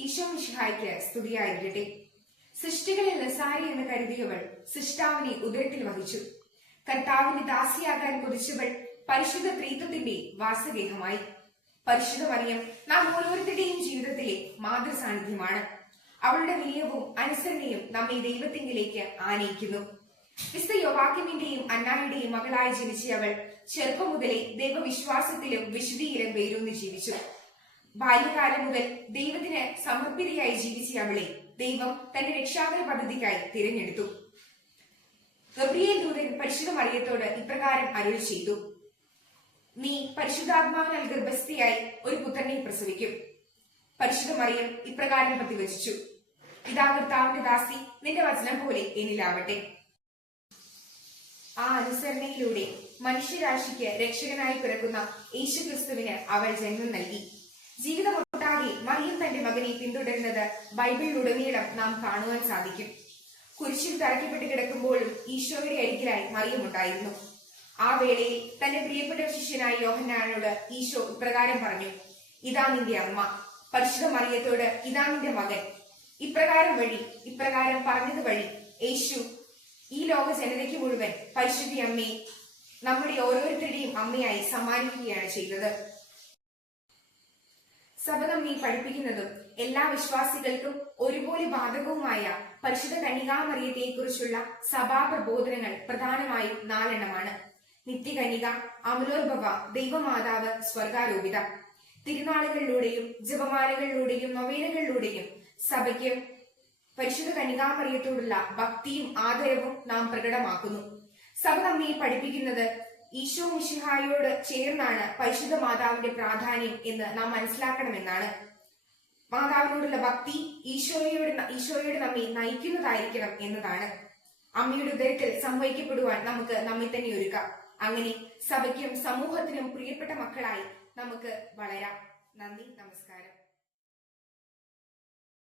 ഈശോ മിഷിഹായ്ക്ക് സ്തുതിയായിരിക്കട്ടെ. സൃഷ്ടികളിൽ നിസാരി എന്ന് കരുതിയവൾ സൃഷ്ടാവിനെ ഉദരത്തിൽ വഹിച്ചു. കർത്താവിന് ദാസിയാകാൻ കുതിച്ചവൾ പരിശുദ്ധ പ്രീതത്തിന്റെ വാസഗേഹമായി. പരിശുദ്ധ മറിയം നാം ഓരോരുത്തരുടെയും ജീവിതത്തിലെ മാതൃസാന്നിധ്യമാണ്. അവളുടെ വിനയവും അനുസരണയും നമ്മെ ദൈവത്തിങ്കിലേക്ക് ആനയിക്കുന്നു. വിശുദ്ധ യോവാക്യമിന്റെയും അന്നായുടെയും മകളായി ജനിച്ച അവൾ ചെറുപ്പം മുതലേ ദൈവവിശ്വാസത്തിലും വിശുദ്ധിയിലും വേരൂന്നി ജീവിച്ചു. ബാല്യകാലം മുതൽ ദൈവത്തിന് സമർപ്പിതയായി ജീവിച്ച അവളെ ദൈവം തന്റെ രക്ഷാകര പദ്ധതിക്കായി തിരഞ്ഞെടുത്തു. ഗബ്രിയേൽ ദൂതൻ പരിശുദ്ധ മറിയത്തോട് ഇപ്രകാരം അരുളി ചെയ്തു. നീ പരിശുദ്ധാത്മാവിനാൽ ഗർഭസ്ഥയായി ഒരു പുത്രനെ പ്രസവിക്കും. പരിശുദ്ധ മറിയം ഇപ്രകാരം പ്രതിവചിച്ചു. ഇതാ കർത്താവിന്റെ ദാസി നിന്റെ വചനം പോലെ എന്നിലാവട്ടെ. ആ അനുസരണയിലൂടെ മനുഷ്യരാശിക്ക് രക്ഷകനായി പിറക്കുന്ന യേശുക്രിസ്തുവിന് അവൾ ജന്മം നൽകി. ജീവിതമൊട്ടാകെ മറിയം തന്റെ മകനെ പിന്തുടരുന്നത് ബൈബിളിലുടനീളം നാം കാണുവാൻ സാധിക്കും. കുരിശിൽ തറയ്ക്കപ്പെട്ട് കിടക്കുമ്പോഴും ഈശോയുടെ അരികിലായി മറിയം ഉണ്ടായിരുന്നു. ആ വേളയിൽ തന്റെ പ്രിയപ്പെട്ട ശിഷ്യനായ യോഹന്നാനോട് ഈശോ ഇപ്രകാരം പറഞ്ഞു ഇതാ നിന്റെ അമ്മ. പരിശുദ്ധ മറിയത്തോട് ഇതാ നിന്റെ മകൻ. ഇപ്രകാരം വഴി ഇപ്രകാരം പറഞ്ഞത് വഴി യേശു ഈ ലോക ജനതയ്ക്ക് മുഴുവൻ പരിശുദ്ധി അമ്മയെ നമ്മുടെ ഓരോരുത്തരുടെയും അമ്മയായി സമ്മാനിക്കുകയാണ് ചെയ്തത്. സഭ നീ പഠിപ്പിക്കുന്നതും എല്ലാ വിശ്വാസികൾക്കും ഒരുപോലെ ബാധകവുമായ പരിശുദ്ധ കനികാമറിയത്തെക്കുറിച്ചുള്ള സഭാ പ്രബോധനങ്ങൾ പ്രധാനമായും നാലെണ്ണമാണ്. നിത്യകനിക അമലോത്ഭവ ദൈവമാതാവ് സ്വർഗാരോപിത. തിരുനാളുകളിലൂടെയും ജപമാലകളിലൂടെയും നൊവേനകളിലൂടെയും സഭയ്ക്ക് പരിശുദ്ധ കനികാമറിയത്തോടുള്ള ഭക്തിയും ആദരവും നാം പ്രകടമാക്കുന്നു. സഭ നമ്മെ പഠിപ്പിക്കുന്നത് ഈശോ മിശിഹായോട് ചേർന്നാണ് പരിശുദ്ധ മാതാവിന്റെ പ്രാധാന്യം എന്ന് നാം മനസ്സിലാക്കണമെന്നാണ്. മാതാവിനോടുള്ള ഭക്തി ഈശോയോട് ഈശോയോട് നമ്മെ നയിക്കുന്നതായിരിക്കണം എന്നതാണ്. അമ്മയുടെ ഉദരത്തിൽ സംഭവിക്കപ്പെടുവാൻ നമുക്ക് നമ്മെ തന്നെ ഒരുക്കാം. അങ്ങനെ സഭയ്ക്കും സമൂഹത്തിനും പ്രിയപ്പെട്ട മക്കളായി നമുക്ക് വളരാം. നന്ദി നമസ്കാരം.